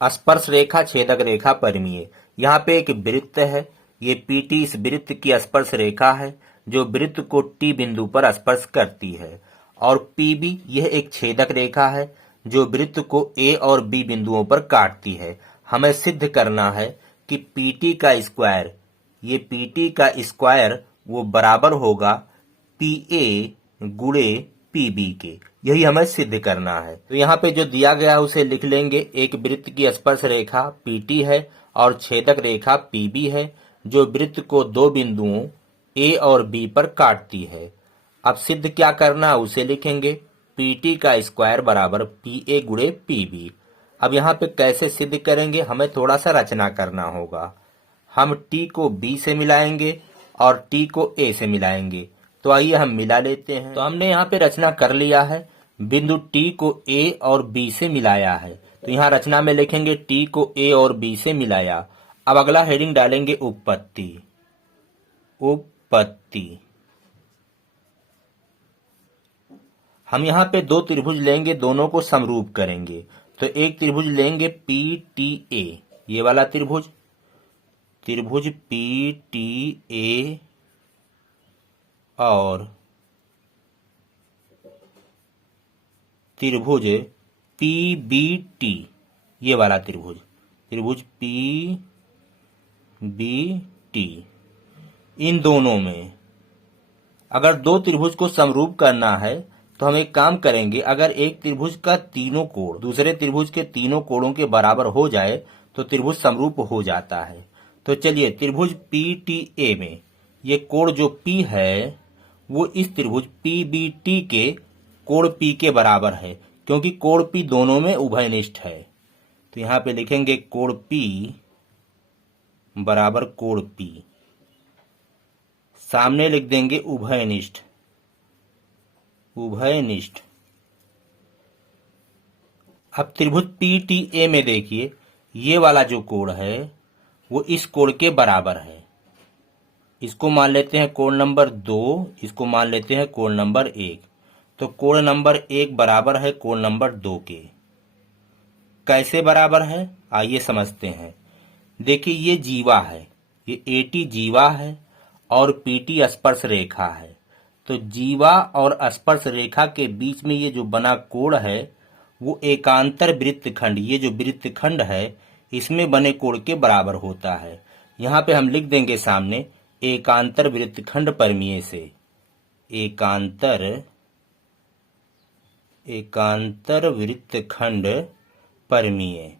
स्पर्श रेखा, छेदक रेखा, परिमीय। यहाँ पे एक वृत्त है, ये पीटी इस वृत्त की स्पर्श रेखा है जो वृत्त को टी बिंदु पर स्पर्श करती है, और पीबी यह एक छेदक रेखा है जो वृत्त को ए और बी बिंदुओं पर काटती है। हमें सिद्ध करना है कि पीटी का स्क्वायर, ये पीटी का स्क्वायर वो बराबर होगा पी ए गुणे पीबी के। यही हमें सिद्ध करना है। तो यहाँ पे जो दिया गया है उसे लिख लेंगे। एक वृत्त की स्पर्श रेखा पीटी है और छेदक रेखा पीबी है जो वृत्त को दो बिंदुओं ए और बी पर काटती है। अब सिद्ध क्या करना है उसे लिखेंगे। पीटी का स्क्वायर बराबर पी ए गुणे पीबी। अब यहाँ पे कैसे सिद्ध करेंगे, हमें थोड़ा सा रचना करना होगा। हम टी को बी से मिलाएंगे और टी को ए से मिलाएंगे। तो आइए हम मिला लेते हैं। तो हमने यहाँ पे रचना कर लिया है, बिंदु टी को ए और बी से मिलाया है। तो यहाँ रचना में लिखेंगे टी को ए और बी से मिलाया। अब अगला हेडिंग डालेंगे उपपत्ति। उपपत्ति। हम यहाँ पे दो त्रिभुज लेंगे, दोनों को समरूप करेंगे। तो एक त्रिभुज लेंगे पी टी ए, ये वाला त्रिभुज, त्रिभुज पी टी ए, और त्रिभुज पी बी टी, ये वाला त्रिभुज, त्रिभुज पी बी टी। इन दोनों में अगर दो त्रिभुज को समरूप करना है तो हम एक काम करेंगे, अगर एक त्रिभुज का तीनों कोण दूसरे त्रिभुज के तीनों कोणों के बराबर हो जाए तो त्रिभुज समरूप हो जाता है। तो चलिए त्रिभुज पी टी ए में ये कोण जो P है वो इस त्रिभुज पी बी टी के कोण P के बराबर है, क्योंकि कोण P दोनों में उभयनिष्ठ है। तो यहाँ पे लिखेंगे कोण P बराबर कोण P, सामने लिख देंगे उभयनिष्ठ, उभयनिष्ठ। अब त्रिभुज पी टी ए में देखिए ये वाला जो कोण है वो इस कोण के बराबर है। इसको मान लेते हैं कोण नंबर 2, इसको मान लेते हैं कोण नंबर 1। तो कोण नंबर 1 बराबर है कोण नंबर 2 के। कैसे बराबर है आइए समझते हैं। देखिए ये जीवा है, ये एटी जीवा है और पीटी स्पर्श रेखा है। तो जीवा और स्पर्श रेखा के बीच में ये जो बना कोण है वो एकांतर वृत्तखंड, ये जो वृत्तखंड है इसमें बने कोण के बराबर होता है। यहाँ पे हम लिख देंगे सामने एकांतर वृत्तखंड परिमीय से, एकांतर वृत्तखंड परिमीय।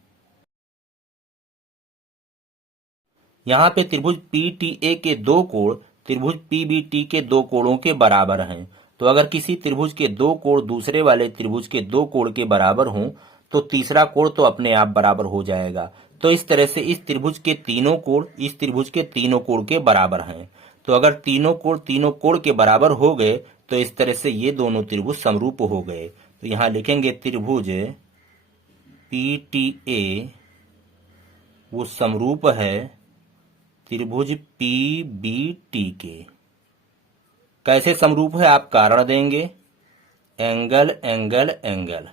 यहाँ पे त्रिभुज पी टी ए के दो कोण त्रिभुज पी बी टी के दो कोणों के बराबर हैं। तो अगर किसी त्रिभुज के दो कोण दूसरे वाले त्रिभुज के दो कोण के बराबर हों तो तीसरा कोण तो अपने आप बराबर हो जाएगा। तो इस तरह से इस त्रिभुज के तीनों कोण इस त्रिभुज के तीनों कोण के बराबर हैं। तो अगर तीनों कोण के बराबर हो गए तो इस तरह से ये दोनों त्रिभुज समरूप हो गए। तो यहाँ लिखेंगे त्रिभुज पी टी ए वो समरूप है त्रिभुज पी बी टी के। कैसे समरूप है आप कारण देंगे। एंगल एंगल एंगल,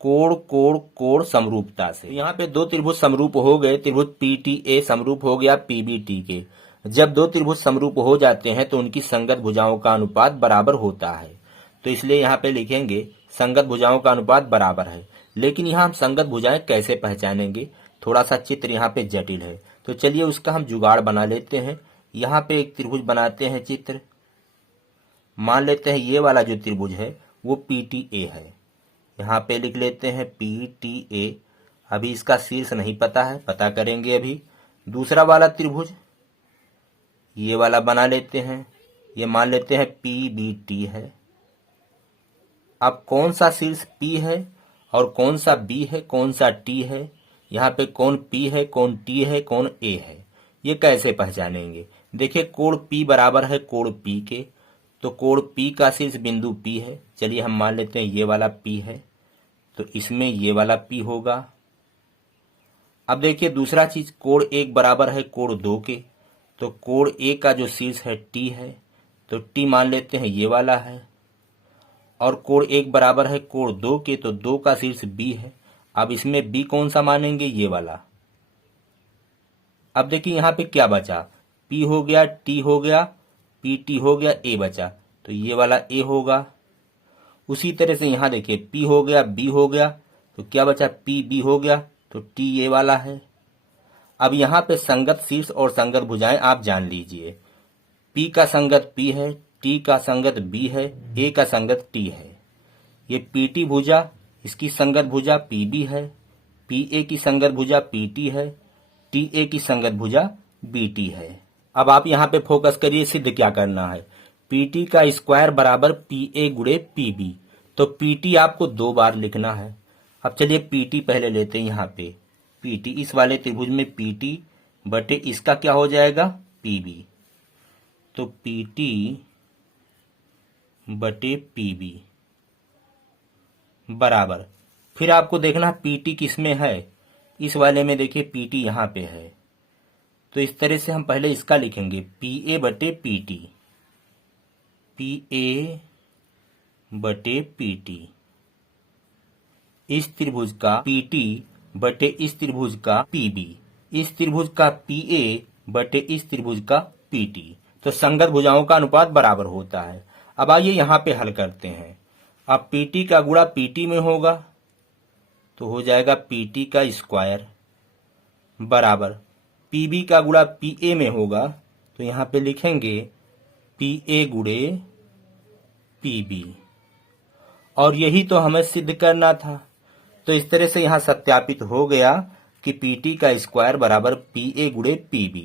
कोण कोण कोण समरूपता से। यहाँ पे दो त्रिभुज समरूप हो गए, त्रिभुज पी टी ए समरूप हो गया पी बी टी के। जब दो त्रिभुज समरूप हो जाते हैं तो उनकी संगत भुजाओं का अनुपात बराबर होता है। तो इसलिए यहाँ पे लिखेंगे संगत भुजाओं का अनुपात बराबर है। लेकिन यहाँ हम संगत भुजाएं कैसे पहचानेंगे, थोड़ा सा चित्र यहाँ पे जटिल है। तो चलिए उसका हम जुगाड़ बना लेते हैं। यहाँ पे एक त्रिभुज बनाते हैं चित्र। मान लेते हैं ये वाला जो त्रिभुज है वो पी टी ए है। यहाँ पे लिख लेते हैं पी टी ए। अभी इसका शीर्ष नहीं पता है, पता करेंगे अभी। दूसरा वाला त्रिभुज ये वाला बना लेते हैं, ये मान लेते हैं पी बी टी है। अब कौन सा शीर्ष P है और कौन सा B है, कौन सा T है, यहाँ पे कौन P है, कौन T है, कौन A है, ये कैसे पहचानेंगे। देखिए कोण P बराबर है कोण P के। तो कोण P का शीर्ष बिंदु P है। चलिए हम मान लेते हैं ये वाला P है, तो इसमें ये वाला P होगा। अब देखिए दूसरा चीज, कोण 1 बराबर है कोण 2 के। तो कोण A का जो शीर्ष है T है, तो T मान लेते हैं ये वाला है। और कोण 1 बराबर है कोण 2 के, तो 2 का शीर्ष B है। अब इसमें b कौन सा मानेंगे, ये वाला। अब देखिए यहाँ पे क्या बचा, p हो गया, t हो गया, pt हो गया, a बचा, तो ये वाला a होगा। उसी तरह से यहाँ देखिए p हो गया, b हो गया, तो क्या बचा, p b हो गया, तो t ये वाला है। अब यहाँ पे संगत शीर्ष और संगत भुजाएं आप जान लीजिए। p का संगत p है, t का संगत b है, a का संगत t है। ये pt भुजा, इसकी संगत भुजा pb है, pa की संगत भुजा pt है, ta की संगत भुजा bt है। अब आप यहाँ पे फोकस करिए, सिद्ध क्या करना है। pt का स्क्वायर बराबर pa गुणे pb, तो pt आपको 2 बार लिखना है। अब चलिए pt पहले लेते हैं। यहाँ पे pt, इस वाले त्रिभुज में pt बटे इसका क्या हो जाएगा, pb, तो pt बटे pb बराबर, फिर आपको देखना pt किस में है, इस वाले में देखिए pt यहाँ पे है, तो इस तरह से हम पहले इसका लिखेंगे pa बटे pt, pa बटे pt, इस त्रिभुज का pt बटे इस त्रिभुज का pb, इस त्रिभुज का pa बटे इस त्रिभुज का pt, तो संगत भुजाओं का अनुपात बराबर होता है। अब आइए यहाँ पे हल करते हैं। अब pt का गुणा pt में होगा, तो हो जाएगा pt का स्क्वायर बराबर pb का गुणा pa में होगा, तो यहाँ पे लिखेंगे pa गुणे pb, और यही तो हमें सिद्ध करना था। तो इस तरह से यहाँ सत्यापित हो गया कि pt का स्क्वायर बराबर pa गुणे pb।